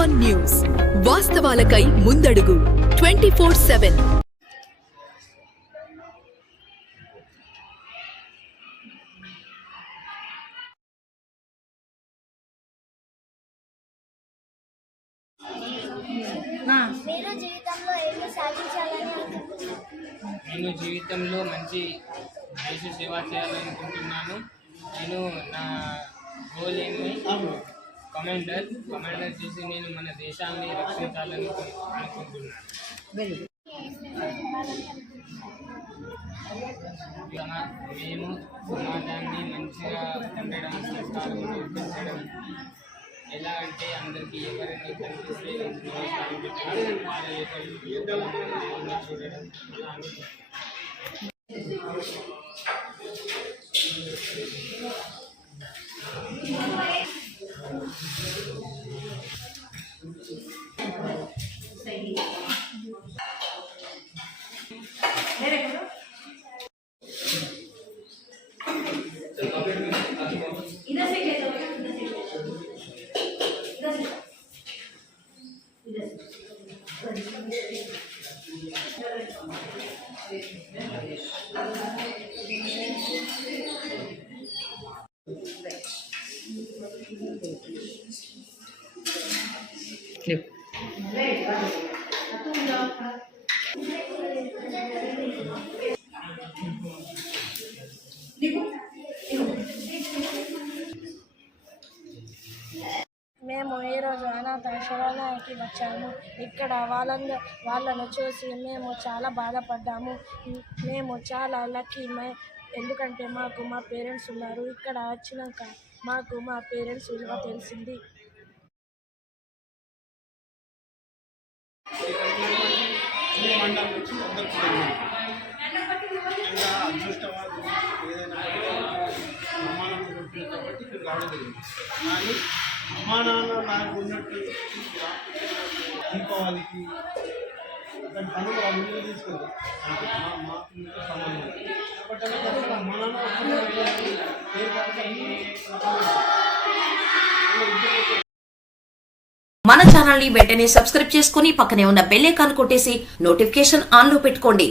A1 news వాస్తవాలకై ముందడుగు 24/7. నేను జీవితంలో మంచి దేశ సేవ చేయాలనుకుంటున్నాను. నేను నా గోల్ ఏమి కమాండర్ చేసి నేను మన దేశాన్ని రక్షించాలని అనుకుంటున్నాను. మేము సమాజాన్ని మంచిగా ఉండడం, సంస్కారంలో పెంచడం, ఎలా అంటే అందరికీ ఎవరైనా కనిపిస్తే నమస్కారం పెట్టడం, వాళ్ళ చూడడం మేము ఈరోజు అనాథ శరణాలయానికి వచ్చాము. ఇక్కడ వాళ్ళను చూసి మేము చాలా బాధపడ్డాము. మేము చాలా లక్కీ, ఎందుకంటే మాకు మా పేరెంట్స్ ఉన్నారు. ఇక్కడ వచ్చినాక మాకు మా పేరెంట్స్ విలువ తెలిసింది. కానీ అమ్మా నాన్న నాకు ఉన్నట్టు దీపావళికి అక్కడ పండుగ వాళ్ళు తీసుకెళ్తారు. మాకు సంబంధం కాబట్టి అమ్మా నాన్న మన ఛానల్ ని వెంటనే సబ్స్క్రైబ్ చేసుకుని పక్కనే ఉన్న బెల్ ఐకాన్ కొట్టేసి నోటిఫికేషన్ ఆన్ లో పెట్టుకోండి.